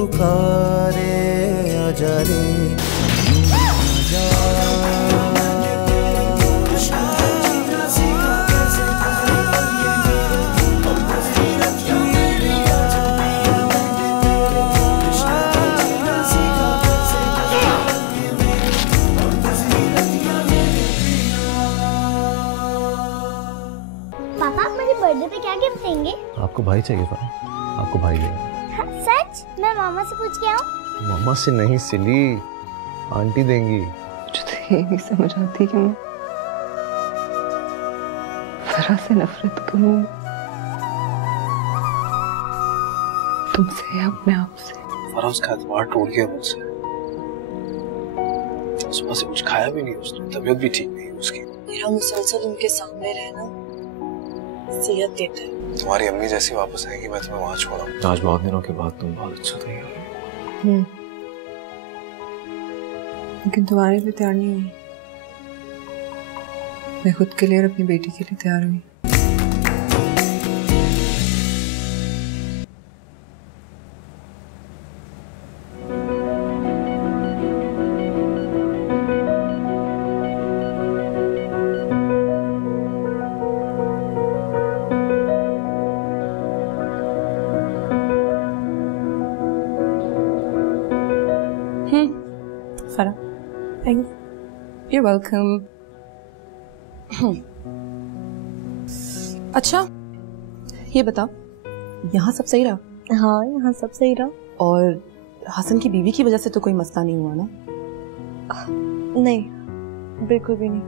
पुकारे आजा रे बर्थडे पे क्या गिफ्ट देंगे? आपको भाई चाहिए था? आपको भाई देंगे। हाँ, सच? मैं मामा से पूछ के आऊँ? मामा से नहीं सिली, आंटी देंगी। मुझे तो ये नहीं समझ आती कि मैं फराह से नफरत करूं तुमसे या अपने आप से। फराह उसका एतबार टूट गया मुझसे। सुबह से कुछ खाया भी नहीं उसने, तबीयत भी ठीक नहीं उसकी। मेरा मुसलसल उनके सामने रहना सेहत देता है। तुम्हारी अम्मी जैसी वापस आएगी मैं तुम्हें वहां छोड़ा। आज बहुत दिनों के बाद तुम बहुत अच्छा तैयार हो। लेकिन तुम्हारे लिए तैयार नहीं हुई। मैं खुद के लिए और अपनी बेटी के लिए तैयार हुई। Farah, you're welcome. अच्छा, ये बता, यहाँ सब सही रहा? हाँ, यहाँ सब सही रहा। और हसन की बीवी की वजह से तो कोई मसला नहीं हुआ ना? नहीं, बिल्कुल भी नहीं।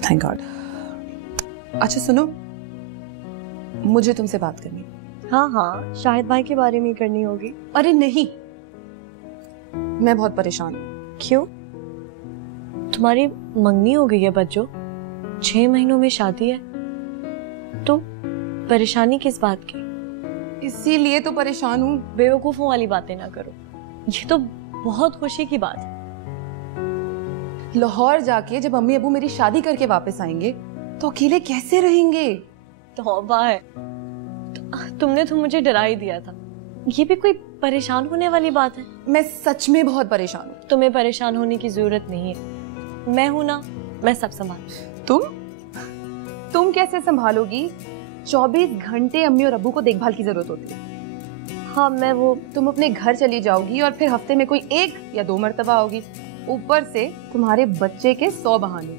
Thank God. अच्छा सुनो, मुझे तुमसे बात करनी है। हाँ हाँ, शाहिद भाई के बारे में ही करनी होगी। अरे नहीं, मैं बहुत परेशान हूँ। क्यों? तुम्हारी मंगनी हो गई है बच्चों, 6 महीनों में शादी है, तो परेशानी किस बात की? इसीलिए तो परेशान हूँ। बेवकूफों वाली बातें ना करो, ये तो बहुत खुशी की बात है। लाहौर जाके जब अम्मी अबू मेरी शादी करके वापस आएंगे तो अकेले कैसे रहेंगे? तौबा है, तुमने तो मुझे डरा ही दिया था। ये भी कोई परेशान होने वाली बात है? मैं सच में बहुत परेशान हूँ। तुम्हें परेशान होने की जरूरत नहीं है, मैं हूं ना, मैं सब संभालूं। तुम कैसे संभालोगी? 24 घंटे अम्मी और अब्बू को देखभाल की जरूरत होती है। हाँ, मैं वो तुम अपने घर चली जाओगी और फिर हफ्ते में कोई 1 या 2 मर्तबा आओगी। ऊपर से तुम्हारे बच्चे के 100 बहाने।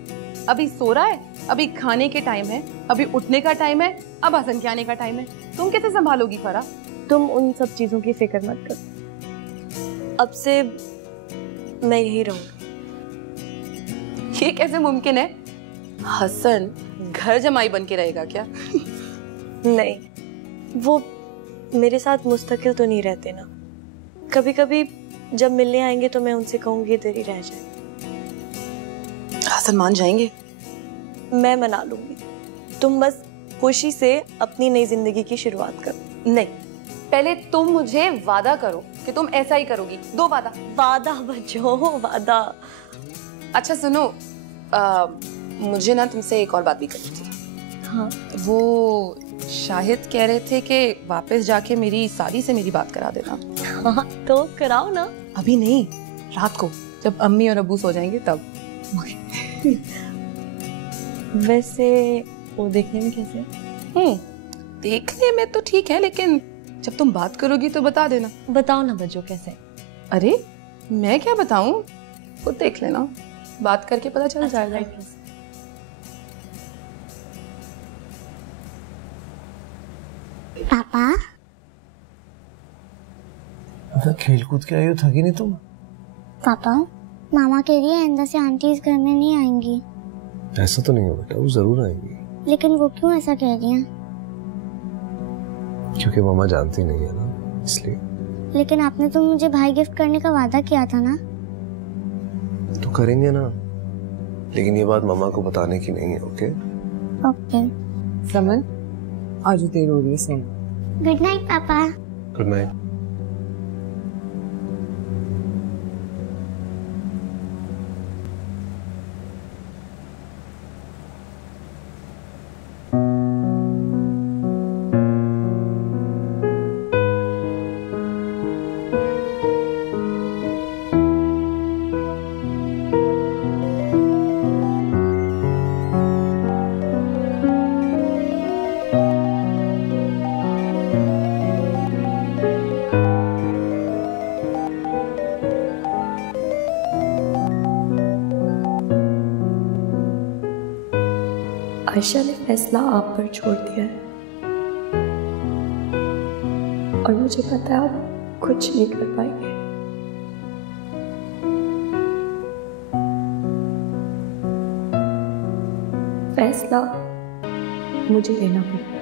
अभी सो रहा है, अभी खाने के टाइम है, अभी उठने का टाइम है, अब हसन के आने का टाइम है। तुम कैसे संभालोगी फराह? तुम उन सब चीजों की फिक्र मत करो, अब से मैं यही रहूंगी। ये कैसे मुमकिन है? हसन घर जमाई बन के रहेगा क्या? नहीं, वो मेरे साथ मुस्तकिल तो नहीं रहते ना। कभी कभी जब मिलने आएंगे तो मैं उनसे कहूंगी इधर ही रह जाए। हसन मान जाएंगे? मैं मना लूंगी, तुम बस खुशी से अपनी नई जिंदगी की शुरुआत करो। नहीं, पहले तुम मुझे वादा करो कि तुम ऐसा ही करोगी। 2 वादा। वादा बच्चों, वादा। अच्छा सुनो, मुझे ना तुमसे एक और बात भी करनी थी। हाँ? वो शाहिद कह रहे थे कि वापस जाके मेरी साली से मेरी बात करा देना। हाँ, तो कराओ ना। अभी नहीं, रात को जब अम्मी और अब्बू सो जाएंगे तब। वैसे वो देखने में कैसे? देखने में तो ठीक है, लेकिन जब तुम बात करोगी तो बता देना। बताओ ना बच्चों, कैसे? अरे मैं क्या बताऊं, खुद देख लेना, बात करके पता चल जाएगा। पापा, खेल कूद के आई हो, थकी नहीं तुम? पापा, मामा कह रही है आइंदा से आंटी इस घर में नहीं आएंगी। ऐसा तो नहीं हो बेटा, वो जरूर आएंगी। लेकिन वो क्यों ऐसा कह रही हैं? क्योंकि मामा जानती नहीं है ना, इसलिए। लेकिन आपने तो मुझे भाई गिफ्ट करने का वादा किया था ना। तो करेंगे ना, लेकिन ये बात मामा को बताने की नहीं है। Okay okay. समन, आज देर हो रही है, सोना। गुड नाइट पापा। Good night. आयशा ने फैसला आप पर छोड़ दिया है और मुझे पता है आप कुछ नहीं कर पाएंगे। फैसला मुझे लेना पड़ेगा।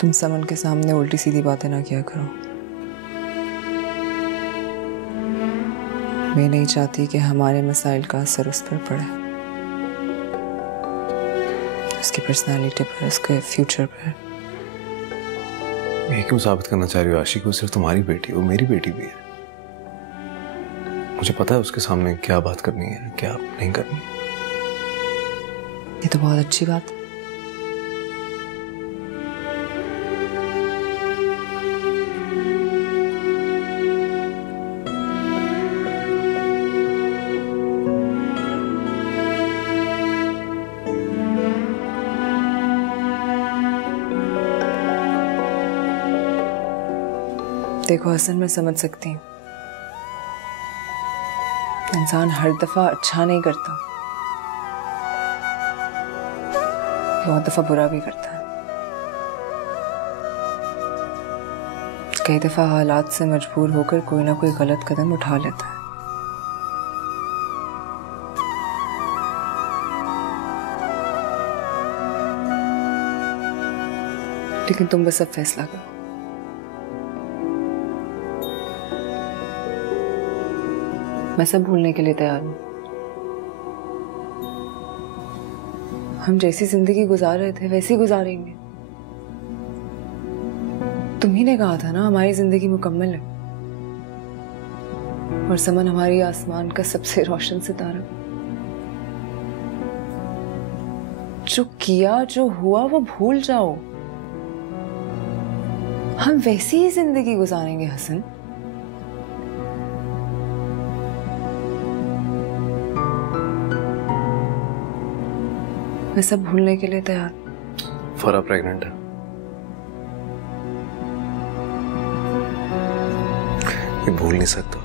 तुम समन के सामने उल्टी सीधी बातें ना किया करो। मैं नहीं चाहती कि हमारे मसाइल का असर उस पर पड़े, उसकी पर्सनालिटी पर, उसके फ्यूचर पर। मैं क्यों साबित करना चाह रही हूँ आशी को सिर्फ तुम्हारी बेटी, वो मेरी बेटी भी है। मुझे पता है उसके सामने क्या बात करनी है, क्या नहीं करनी। ये तो बहुत अच्छी बात है। देखो हसन, मैं समझ सकती हूँ इंसान हर दफा अच्छा नहीं करता, बहुत दफा बुरा भी करता है। कई दफा हालात से मजबूर होकर कोई ना कोई गलत कदम उठा लेता है। लेकिन तुम बस अब फैसला करो। मैं सब भूलने के लिए तैयार हूं। हम जैसी जिंदगी गुजार रहे थे वैसी गुजारेंगे। तुम ही ने कहा था ना हमारी जिंदगी मुकम्मल है और समन हमारी आसमान का सबसे रोशन सितारा। जो किया, जो हुआ, वो भूल जाओ। हम वैसी ही जिंदगी गुजारेंगे हसन। मैं सब भूलने के लिए तैयार। फरा प्रेग्नेंट है, ये भूल नहीं सकता।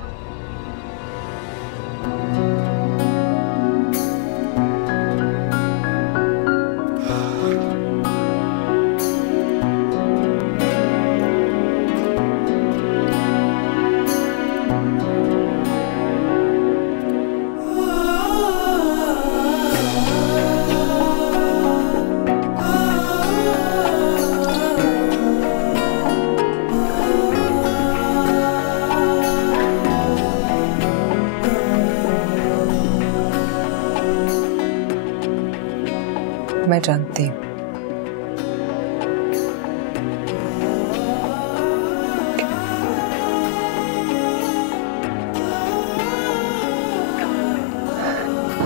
मैं जानती हूँ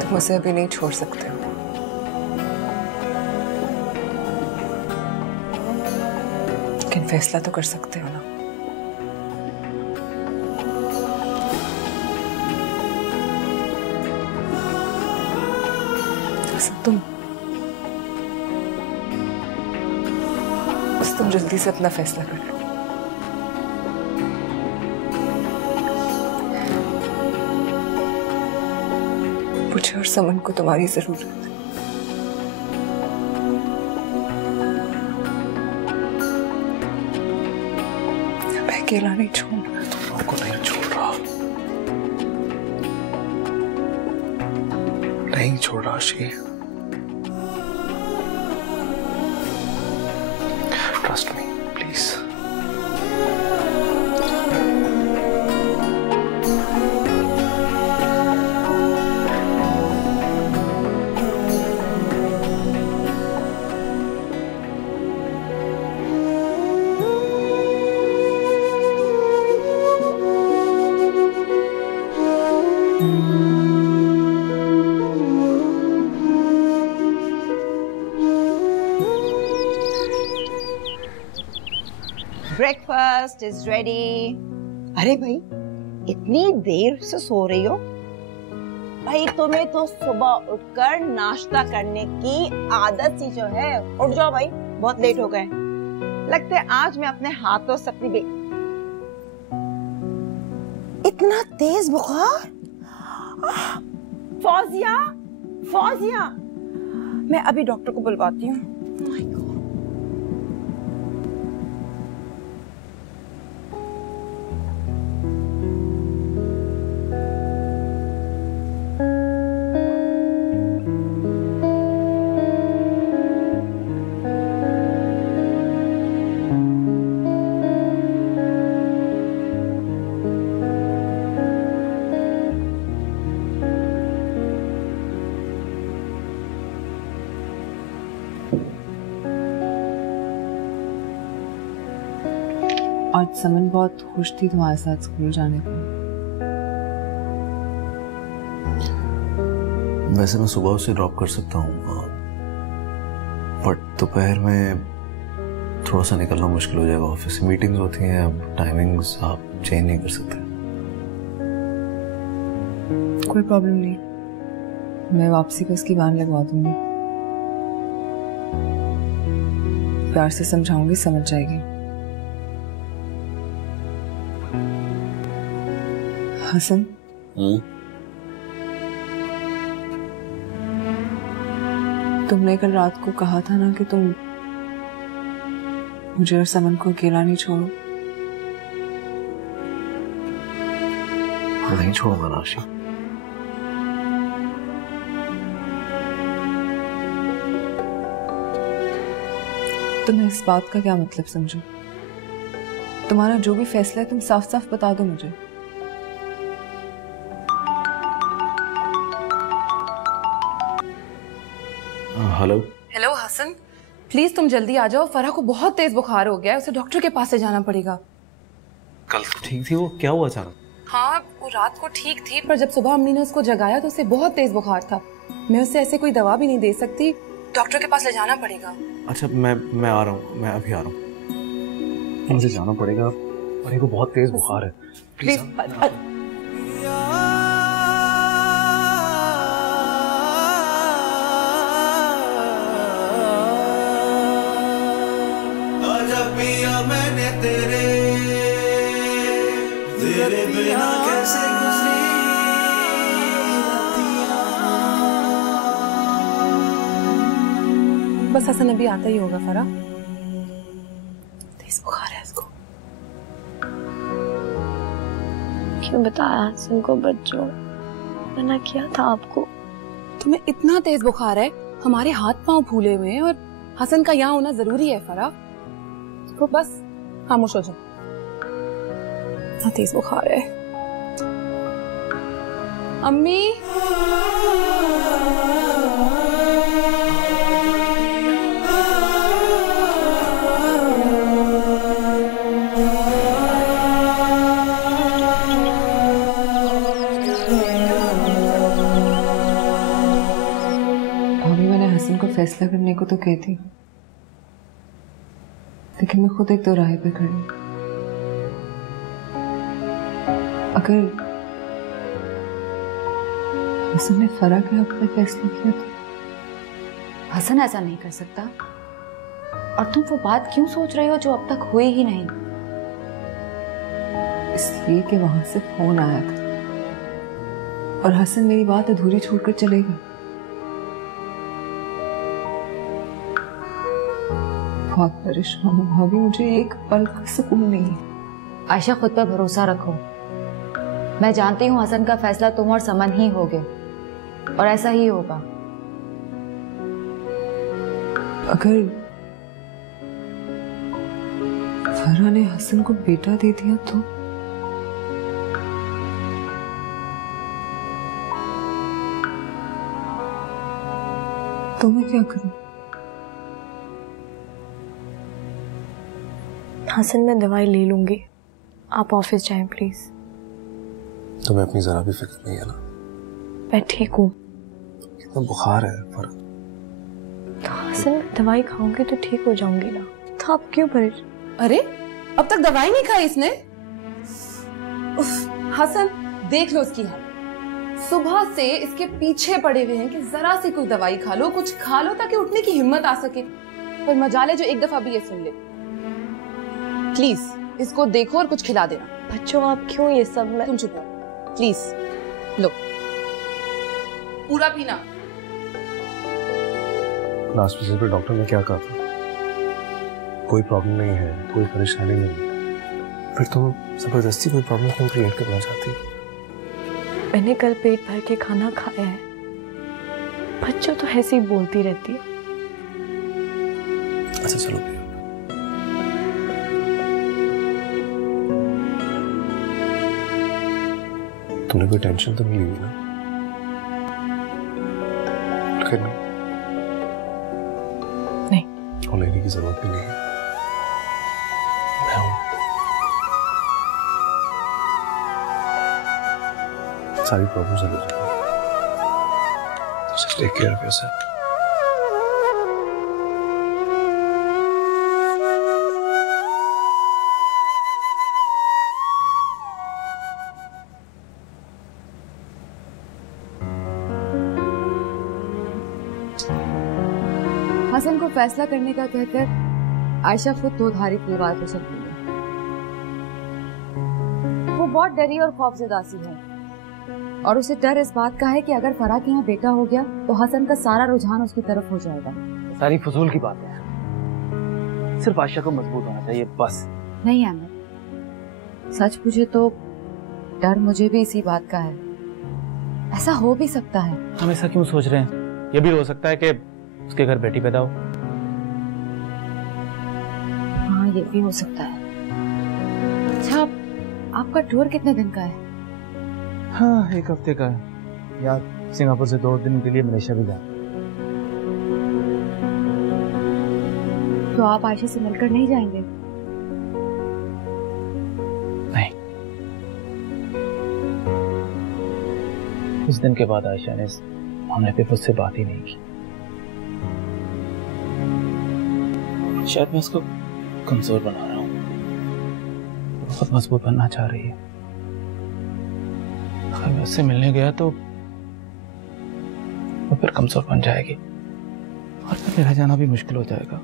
तुम उसे अभी नहीं छोड़ सकते हो, लेकिन फैसला तो कर सकते हो ना। तुम उस बस तुम जल्दी से अपना फैसला कर लो। मुझे और समन को तुम्हारी जरूरत है। मैं अकेला नहीं छोड़ूंगा। तुम आपको नहीं छोड़ रहा, नहीं छोड़ रहा she. Trust me please. Breakfast is ready. अरे भाई इतनी देर से सो रही हो? भाई तुम्हें तो सुबह उठकर नाश्ता करने की आदत सी जो है। उठ जाओ भाई, बहुत लेट हो गए। लगता है आज मैं अपने हाथों से अपनी इतना तेज बुखार। फौजिया, फौजिया, मैं अभी डॉक्टर को बुलवाती हूँ। आज समन बहुत खुश थी तुम्हारे साथ स्कूल जाने को। वैसे मैं सुबह उसे ड्रॉप कर सकता हूँ, बट दोपहर में थोड़ा सा निकलना मुश्किल हो जाएगा। ऑफिस से मीटिंग्स होती हैं, अब टाइमिंग्स आप चेंज नहीं कर सकते। कोई प्रॉब्लम नहीं, मैं वापसी पर इसकी बान लगवा दूंगी। प्यार से समझाऊंगी, समझ जाएगी। हसन, तुमने कल रात को कहा था ना कि तुम मुझे और समन को अकेला नहीं छोड़ो। नहीं छोड़ूंगा राशि। तुम्हें इस बात का क्या मतलब समझो? तुम्हारा जो भी फैसला है तुम साफ साफ बता दो मुझे। हेलो हेलो हसन, प्लीज तुम जल्दी आ जाओ। फराह को बहुत तेज बुखार हो गया है, उसे डॉक्टर के पास से जाना पड़ेगा। कल तो ठीक थी वो, क्या हुआ अचानक? हाँ, वो रात को ठीक थी, पर जब सुबह अम्मी ने उसको जगाया तो उसे बहुत तेज बुखार था। मैं उसे ऐसे कोई दवा भी नहीं दे सकती, डॉक्टर के पास ले जाना पड़ेगा। अच्छा मैं आ रहा हूँ, मैं अभी आ रहा हूँ। मुझे जाना पड़ेगा, फरीह को बहुत तेज बुखार है। प्लीज मैंने तेरे बिना कैसे गुजरी रातियां। बस हसन अभी आता ही होगा। फराह तेज बुखार है इसको। क्यों बताया हसन को? बच्चों मना किया था आपको। तुम्हें इतना तेज बुखार है, हमारे हाथ पांव फूले हुए हैं, और हसन का यहाँ होना जरूरी है। फराह तो बस खामोश हो जाओ, इतना तेज बुखार है। अम्मी, भाभी मैंने हसन को फैसला करने को तो कहती, लेकिन मैं खुद एक दो राह पे खड़ी। अगर हसन ने फराह के हक में फैसला किया तो हसन ऐसा नहीं कर सकता। और तुम वो बात क्यों सोच रही हो जो अब तक हुई ही नहीं? इसलिए कि वहां से फोन आया था और हसन मेरी बात अधूरी छोड़कर चले गए। बहुत परेशान हूँ भाभी, मुझे एक पल का सुकून नहीं है। आयशा, खुद पर भरोसा रखो। मैं जानती हूँ हसन का फैसला तुम और समन ही होगे और ऐसा ही होगा। अगर फरा ने हसन को बेटा दे दिया तो मैं क्या करूं? हसन, मैं दवाई ले लूंगी, आप ऑफिस जाएं प्लीज। तुम्हें अपनी जरा भी फिक्र नहीं है ना? मैं ठीक हूँ। कितना बुखार है फरा? तो हसन, मैं दवाई खाऊंगी तो ठीक हो जाऊंगी ना, तो आप क्यों परेशान? अरे अब तक दवाई नहीं खाई इसने? उफ, हसन देख लो इसकी हालत। सुबह से इसके पीछे पड़े हुए हैं कि जरा सी कोई दवाई खा लो, कुछ खा लो ताकि उठने की हिम्मत आ सके। पर मजाले जो एक दफा भी ये सुन ले। प्लीज इसको देखो और कुछ खिला देना। बच्चों, आप क्यों ये सब? मैं तुम चुप रहो प्लीज। लो पूरा पीना। लास्ट विजिट पे डॉक्टर ने क्या कहा था? कोई प्रॉब्लम नहीं है, कोई परेशानी नहीं। फिर तुम जबरदस्ती कोई प्रॉब्लम क्यों क्रिएट करना चाहती? मैंने कल पेट भर के खाना खाया है। बच्चों तो ऐसे ही बोलती रहती है। अच्छा चलो, तुमने कोई टेंशन तो नहीं ली ना? नहीं, और लेने की जरूरत भी नहीं है। मैं हूं, सारी प्रॉब्लम सॉल्व हो जाएगी। Just take care of yourself. Hasan को फैसला करने का कहकर आयशा खुद दो धारी तलवार पे चल पड़ी। वो बहुत डरी और खौफजदा सी है और उसे डर इस बात का है कि अगर फरा के यहाँ बेटा हो गया तो हसन का सारा रुझान उसकी तरफ हो जाएगा। सारी फजूल की बात है, सिर्फ आयशा को मजबूत होना चाहिए बस। नहीं अहमद, सच पूछे तो डर मुझे भी इसी बात का है। ऐसा हो भी सकता है। हम ऐसा क्यों सोच रहे हैं? ये भी हो सकता है कि उसके घर बेटी पैदा हो। हाँ, ये भी हो सकता है। अच्छा, आपका टूर कितने दिन का है? हाँ, 1 हफ्ते का है। यार, सिंगापुर से 2 दिन के लिए मलेशिया भी जाना। तो आप आयशा से मिलकर नहीं जाएंगे? नहीं। उस दिन के बाद आयशा ने इस मामले पे मुझसे बात ही नहीं की। शायद मैं उसको कमजोर बना रहा हूँ, बहुत मजबूत बनना चाह रही है। अगर मैं उससे मिलने गया तो वो फिर कमजोर बन जाएगी और फिर मेरा जाना भी मुश्किल हो जाएगा।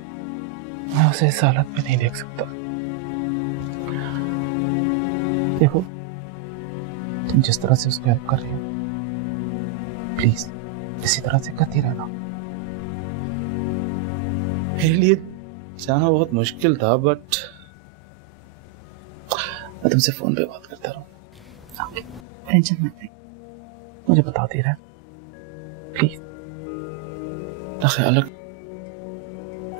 मैं उसे इस हालत में नहीं देख सकता। देखो, तुम जिस तरह से उसको हेल्प कर रही हो, प्लीज इसी तरह से करती रहना। मेरे लिए जाना बहुत मुश्किल था, बट मैं तुमसे फोन पे बात करता रहूं। टेंशन मत ले, मुझे बताती रहे प्लीज। ना ख्याल रख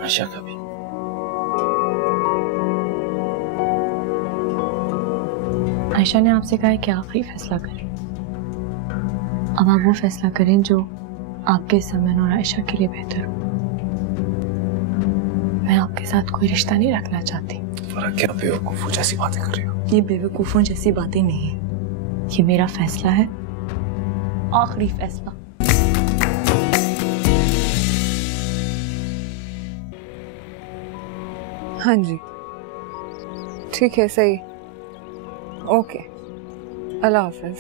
आयशा का भी। आयशा ने आपसे कहा है कि आखिरी फैसला करें। अब आप वो फैसला करें जो आपके समन और आयशा के लिए बेहतर हो। मैं आपके साथ कोई रिश्ता नहीं रखना चाहती। क्या बेवकूफों जैसी बातें कर रही हो? ये बेवकूफों जैसी बातें नहीं है, ये मेरा फैसला है, आखिरी फैसला। हाँ जी, ठीक है, सही। ओके, अल्लाह हाफिज।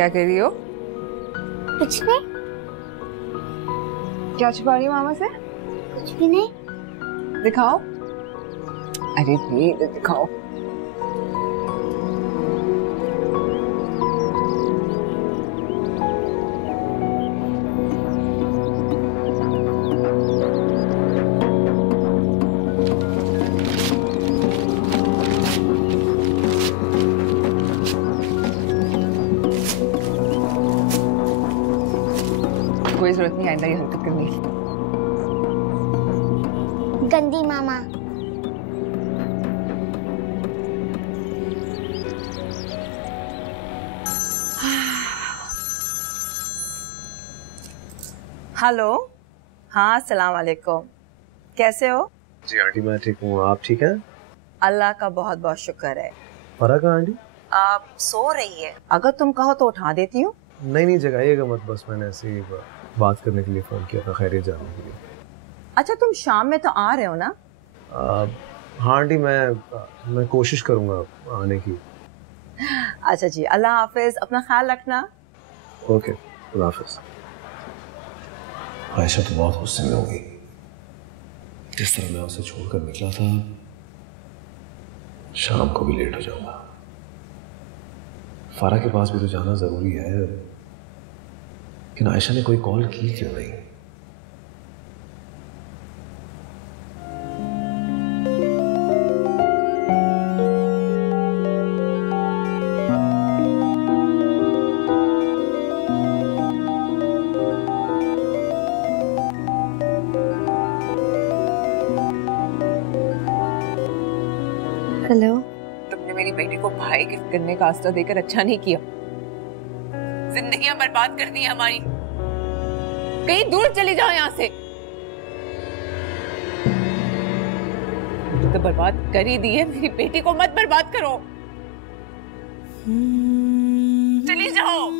क्या कर रही हो? कुछ नहीं। क्या छुपा रही हो मामा से? कुछ भी नहीं। दिखाओ। अरे प्लीज दिखाओ। कोई जरूरत नहीं आइंदा ये हरकत करने की। गंदी मामा। हेलो, हाँ अस्सलाम वालेकुम, कैसे हो? जी आंटी मैं ठीक हूँ, आप ठीक हैं? अल्लाह का बहुत बहुत शुक्र है। फरा कहाँ आंटी? आप सो रही है, अगर तुम कहो तो उठा देती हूँ। नहीं जगाइएगा मत, बस मैंने ऐसे ही बात करने के लिए फ़ोन किया था, खैरियत जानने के लिए। अच्छा तुम शाम में तो आ रहे हो ना? हाँ आंटी मैं कोशिश करूँगा आने की। अच्छा जी, अल्लाह हाफिज, अपना ख्याल रखना। ओके, खुदा हाफिज। आयशा तो बहुत गुस्से में होगी। जिस तरह मैं उसे छोड़कर निकला था, शाम को भी लेट हो जाऊंगा। फारा के पास भी तो जाना जरूरी है, लेकिन आयशा ने कोई कॉल की क्यों नहीं? हेलो। तुमने मेरी बेटी को भाई गिफ्ट करने का आस्था देकर अच्छा नहीं किया। जिंदगियां बर्बाद कर दी हमारी। कहीं दूर चली जाओ यहाँ से। तो बर्बाद कर ही दी है, मेरी बेटी को मत बर्बाद करो। चली जाओ।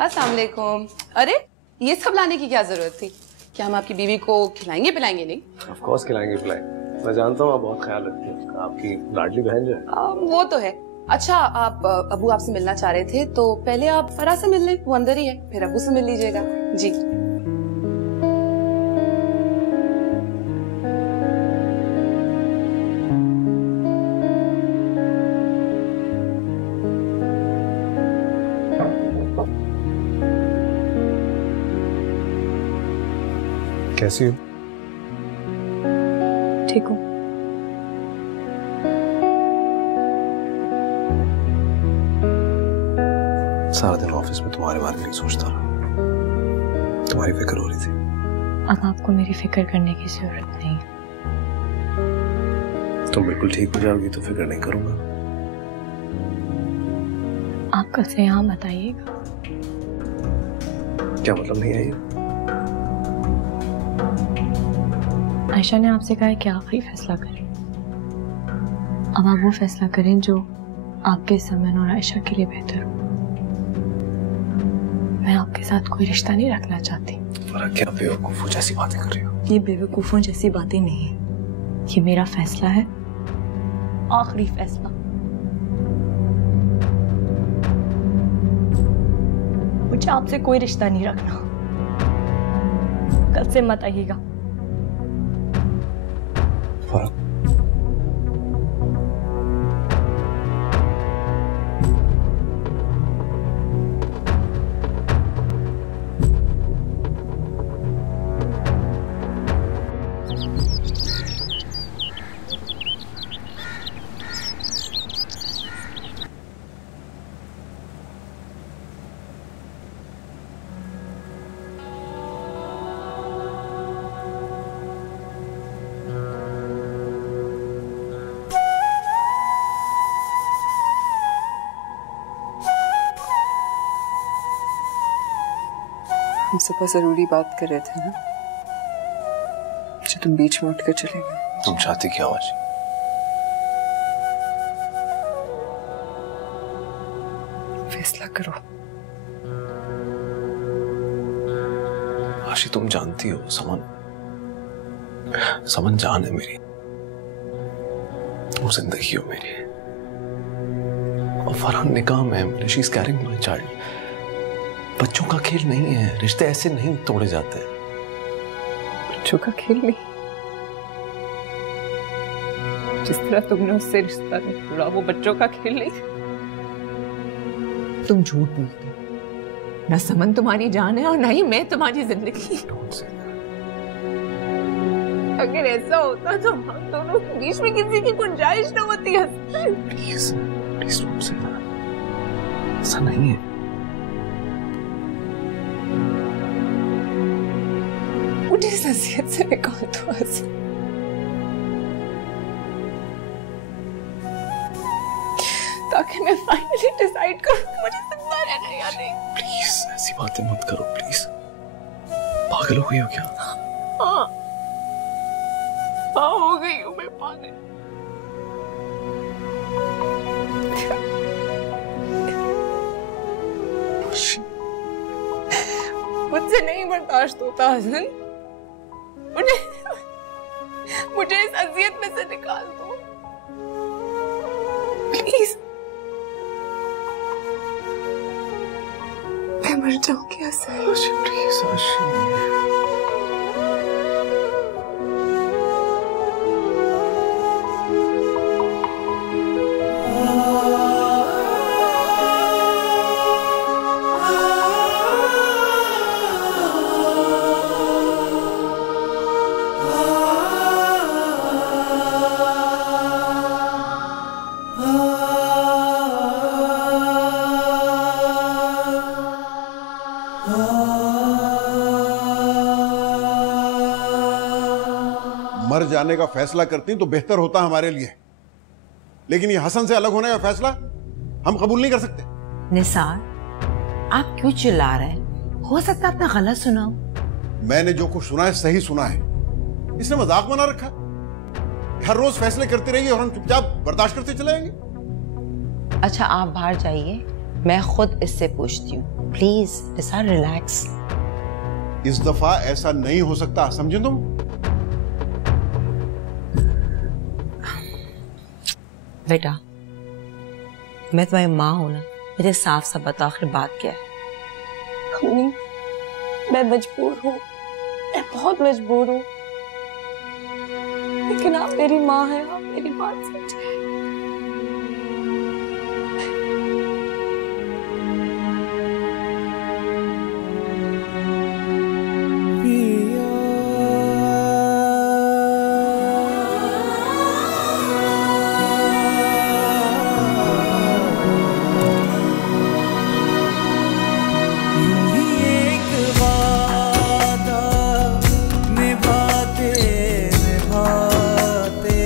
अस्सलाम वालेकुम। अरे ये सब लाने की क्या जरूरत थी? क्या हम आपकी बीवी को खिलाएंगे पिलाएंगे नहीं? ऑफ कोर्स खिलाएंगे पिलाएंगे। मैं जानता हूँ आप बहुत ख्याल रखती हैं, आपकी लाडली बहन जो है। वो तो है। अच्छा आप अबू आपसे मिलना चाह रहे थे तो पहले आप फरा से मिल लें, वो अंदर ही है, फिर अबू से मिल लीजिएगा। जी कैसी हो? ठीक हूँ। सारा दिन ऑफिस में तुम्हारे बारे में सोचता रहा, तुम्हारी फिक्र हो रही थी। अब आपको मेरी फिक्र करने की जरूरत नहीं। तुम बिल्कुल ठीक हो जाओगी तो फिक्र नहीं करूंगा। आप कल से यहाँ मत आइएगा। क्या मतलब नहीं आई? आयशा ने आपसे कहा है कि आखिरी फैसला करें। अब आप वो फैसला करें जो आपके समन और आयशा के लिए बेहतर हो। मैं आपके साथ कोई रिश्ता नहीं रखना चाहती। क्या बेवकूफों जैसी बातें कर रही हो? ये बेवकूफों जैसी बातें नहीं है, ये मेरा फैसला है, आखिरी फैसला। मुझे आपसे कोई रिश्ता नहीं रखना। कल से मत आइएगा। फराह, हम सुबह जरूरी बात कर रहे थे ना, जो तुम बीच में उठकर चले गए। तुम चाहती क्या आज? फैसला करो। आशी, तुम जानती हो समन जान है मेरी, वो जिंदगी हो मेरी। और फरहान निकाह में, she is carrying my child. बच्चों का खेल नहीं है, रिश्ते ऐसे नहीं तोड़े जाते हैं। बच्चों का खेल नहीं, जिस तरह तुमने उससे रिश्ता नहीं तोड़ा, वो बच्चों का खेल नहीं। तुम झूठ बोलते हो। ना समन तुम्हारी जान है और ना ही मैं तुम्हारी जिंदगी। अगर ऐसा होता तो हम दोनों के बीच में किसी की गुंजाइश न होती। Please please don't say that, ऐसा नहीं है। मुझे इस नसीहत से निकाल दो हसन, ताकि मैं फाइनली डिसाइड करूं कि मुझे जिंदा रहना है या नहीं। प्लीज ऐसी बातें मत करो प्लीज। पागल हो गई हो क्या? हाँ हो गई हूँ मैं पागल। मुझसे नहीं बर्दाश्त होता हसन, मुझे इस अजियत में से निकाल दो प्लीज। मैं मर जाऊंगी हसन। आशी प्लीज, आशी। मर जाने का फैसला करती तो बेहतर होता हमारे लिए, लेकिन ये हसन से अलग होने का फैसला हम कबूल नहीं कर सकते। निसार, आप क्यों चिल्ला रहे हैं? हो सकता है आपने गलत सुना हो। मैंने जो कुछ सुना है सही सुना है। इसने मजाक बना रखा है। हर रोज फैसले करती रहिए और हम चुपचाप बर्दाश्त करते चले जाएंगे। अच्छा आप बाहर जाइए, मैं खुद इससे पूछती हूँ। Please Nisar relax. इस दफा ऐसा नहीं हो सकता, समझे तुम? बेटा मैं तुम्हारी माँ हूं ना, मुझे साफ साफ बताओ आखिर बात क्या है? मम्मी मैं मजबूर हूँ, मैं बहुत मजबूर हूँ, लेकिन आप मेरी माँ हैं, आप मेरी बात समझे। निभाते निभाते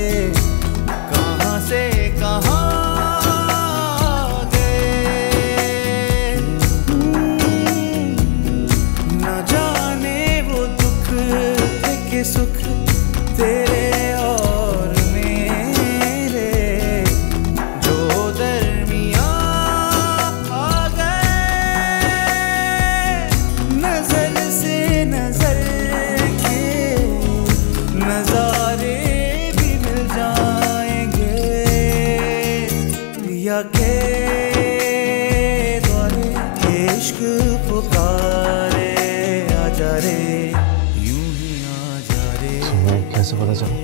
कैसे पता चला?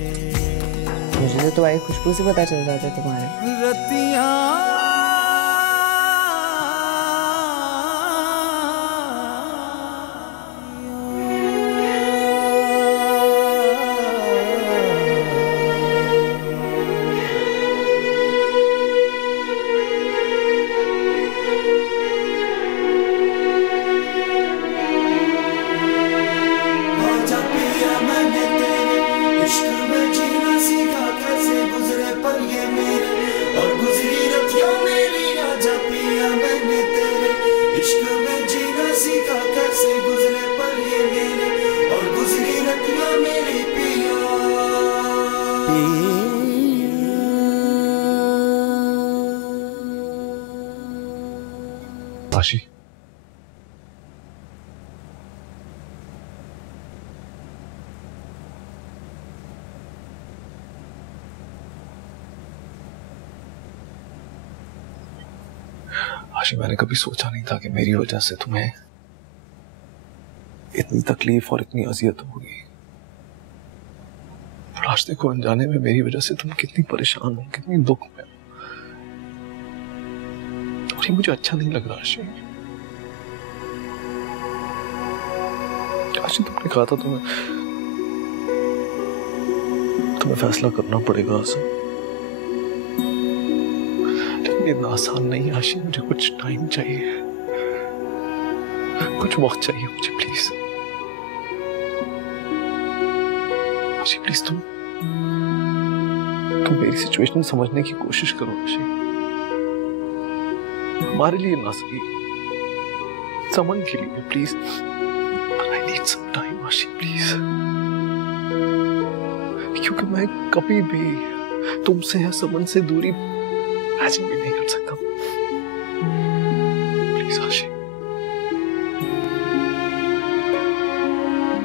मुझे तो तुम्हारी खुशबू से पता चल जाता है तुम्हारे। आशी, आशी, मैंने कभी सोचा नहीं था कि मेरी वजह से तुम्हें इतनी तकलीफ और इतनी अजियत होगी। पर आज देखो, अनजाने में मेरी वजह से तुम कितनी परेशान हो, कितनी दुख में हो। और ये मुझे अच्छा नहीं लग रहा। आशी, आशी, तुमने कहा था तुम्हें फैसला करना पड़ेगा। लेकिन इतना आसान नहीं। आशी, मुझे कुछ टाइम चाहिए, कुछ वक्त चाहिए मुझे। प्लीज आशी, प्लीज तुम मेरी सिचुएशन समझने की कोशिश करो। आशी, हमारे लिए ना सही, समन के लिए please. I need some time Ashi, please. क्योंकि मैं कभी भी तुमसे या समन से दूरी इमेजिन भी नहीं कर सकता। प्लीज आशी,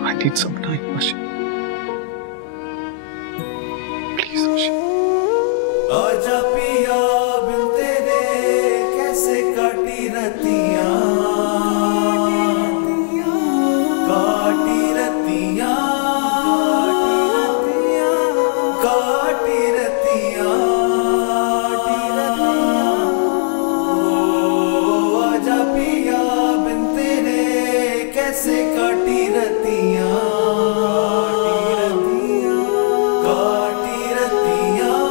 आई need some time Ashi, please आशी। आजा पिया बिन तेरे कैसे काटी रतियां, काटी रतियां, काटी रतियां, आजा पिया बिन तेरे कैसे काटी रतियां, काटी रतियां,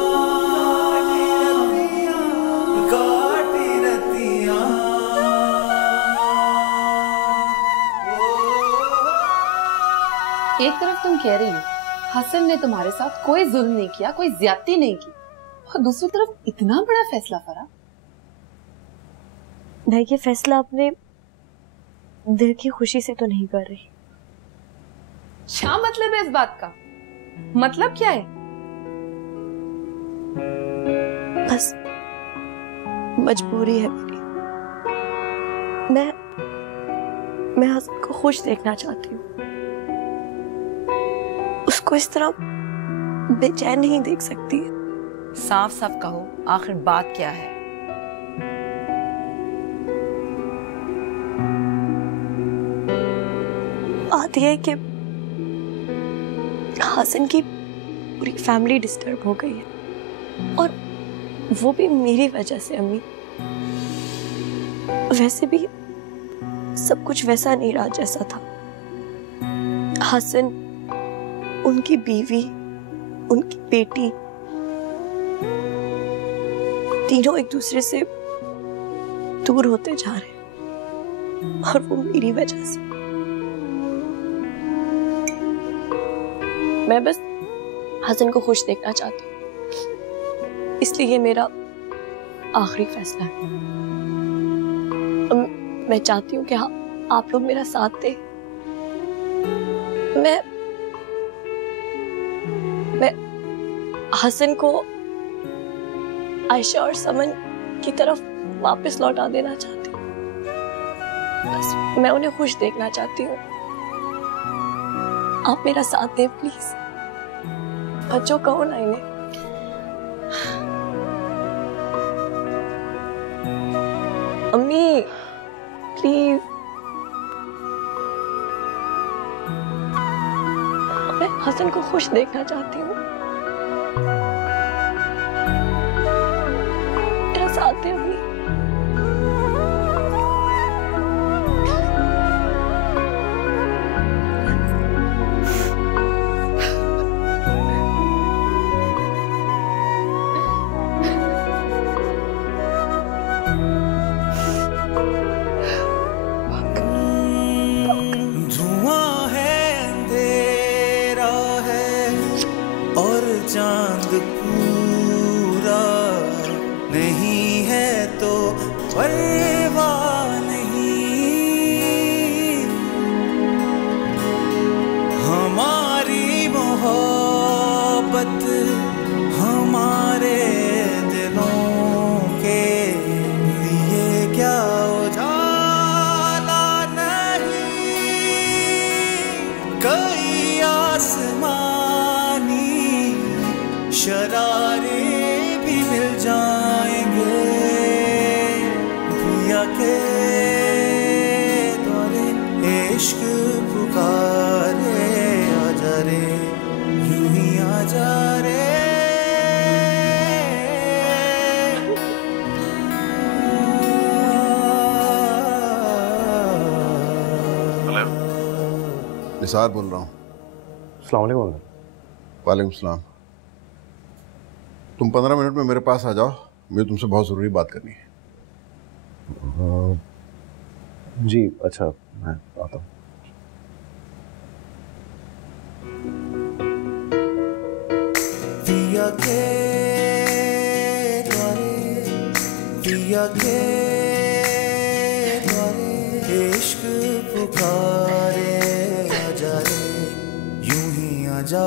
काटी रतियां। एक तरफ तुम कह रही हो हसन ने तुम्हारे साथ कोई जुल्म नहीं किया, कोई ज्यादती नहीं की, और दूसरी तरफ इतना बड़ा फैसला फरा। मैं ये फैसला अपने दिल की खुशी से तो नहीं कर रही। क्या मतलब है इस बात का? मतलब क्या है? बस मजबूरी है मेरी। मैं हसन को खुश देखना चाहती हूँ, उसको इस तरह बेचैन नहीं देख सकती। साफ साफ कहो, आखिर बात क्या है? बात यह है कि हसन की पूरी फैमिली डिस्टर्ब हो गई है, और वो भी मेरी वजह से। अम्मी, वैसे भी सब कुछ वैसा नहीं रहा जैसा था। हसन, उनकी बीवी, उनकी बेटी, तीनों एक दूसरे से दूर होते जा रहे हैं, और वो मेरी वजह से। मैं बस हसन को खुश देखना चाहती हूँ, इसलिए ये मेरा आखिरी फैसला है। मैं चाहती हूँ कि आप लोग मेरा साथ दें। मैं हसन को आयशा और समन की तरफ वापस लौटा देना चाहती हूँ। बस मैं उन्हें खुश देखना चाहती हूँ। आप मेरा साथ दें प्लीज। बच्चों, कहो ना इन्हें। अम्मी प्लीज। मैं हसन को खुश देखना चाहती हूँ। मेरा साथ दे अम्मी। धुआं है, अंधेरा है और चांद पूरा नहीं है तो परवाह नहीं। हमारी मोहब्बत हमारे दिलों के लिए क्या उजाला नहीं। कई आसमानी शरारे भी मिल जाएंगे भैया के दौरे इश्क पुकारे आजा रे यूं ही आजा रे। निसार बोल रहा हूँ। अस्सलाम वालेकुम। वालेकुम सलाम। तुम 15 मिनट में मेरे पास आ जाओ, मुझे तुमसे बहुत ज़रूरी बात करनी है। जी अच्छा, मैं आता हूँ। पिया के द्वारे पिया के द्वारे इश्क पुकारे आजा रे यूं ही आजा।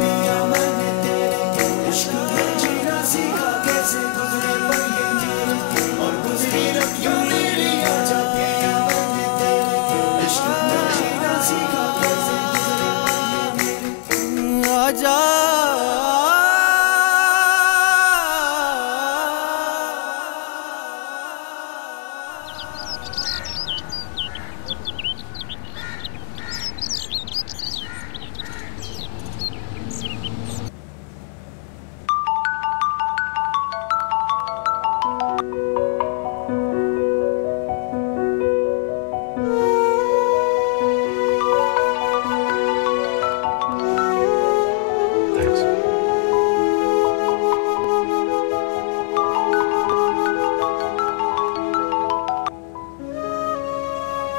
पिया मैंने तेरे इश्क में जीना सीखा, कैसे गुजरे पल ये मेरे और गुजरी रतियां मेरी। आजा पिया मैंने तेरे इश्क में जीना सीखा, कैसे गुजरे पल ये मेरे। आजा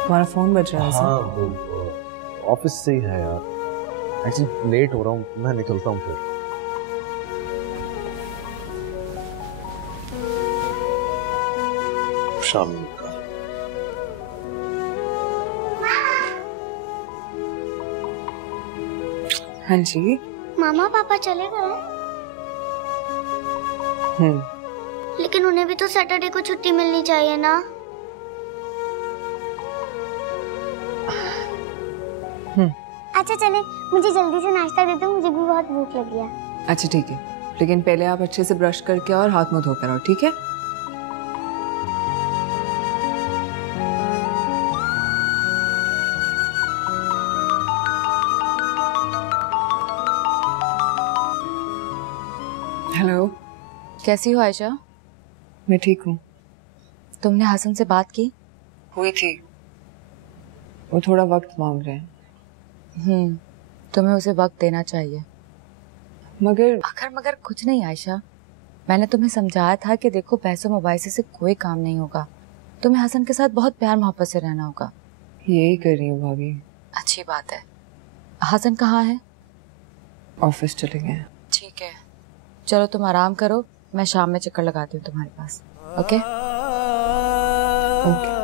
तुम्हारा फोन बज रहा है। हाँ, वो ऑफिस से ही है यार। एक्चुअली लेट हो रहा हूँ, मैं निकलता हूँ फिर। शाम का। हाँ जी। मामा पापा चले गए, लेकिन उन्हें भी तो सैटरडे को छुट्टी मिलनी चाहिए ना। अच्छा चले, मुझे जल्दी से नाश्ता दे दो, मुझे भी बहुत भूख लगी है। अच्छा ठीक है, लेकिन पहले आप अच्छे से ब्रश करके और हाथ मुंह धोकर आओ, ठीक है? हेलो, कैसी हो आयशा? मैं ठीक हूँ। तुमने हसन से बात की? हुई थी, वो थोड़ा वक्त मांग रहे हैं। तुम्हें उसे वक्त देना चाहिए। मगर कुछ नहीं आयशा, मैंने तुम्हें समझाया था कि देखो पैसों मोबाइल से कोई काम नहीं होगा, तुम्हें हसन के साथ बहुत प्यार मोहब्बत से रहना होगा। यही कर रही हूँ भाभी। अच्छी बात है। हसन कहाँ है? ऑफिस चले गए। ठीक है, चलो तुम आराम करो, मैं शाम में चक्कर लगाती हूँ तुम्हारे पास। Okay okay.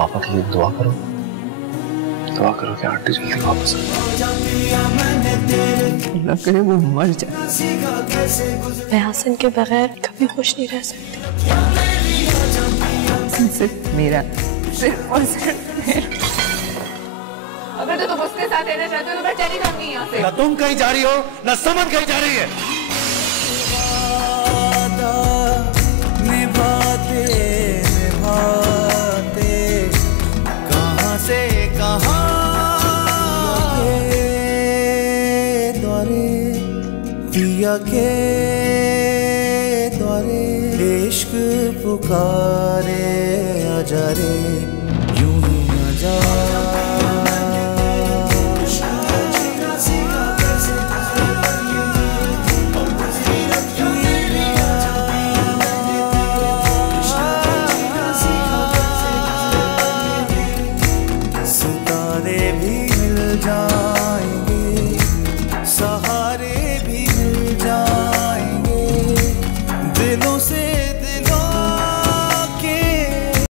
पापा के लिए दुआ करो कि आंटी जल्दी वापस आ अल्लाह करे वो मर जाए। मैं हसन के बगैर कभी खुश नहीं रह सकती। सिर्फ मेरा सिर्फ और सिर्फ अगर तो तुम उसके साथ रहना चाहते हो तो मैं चली जाऊंगी यहाँ से। ना तुम कहीं जा रही हो ना समन कहीं जा रही है। निभाते निभाते कहाँ से कहाँ द्वारे पिया के द्वारे इश्क पुकारे आजा रे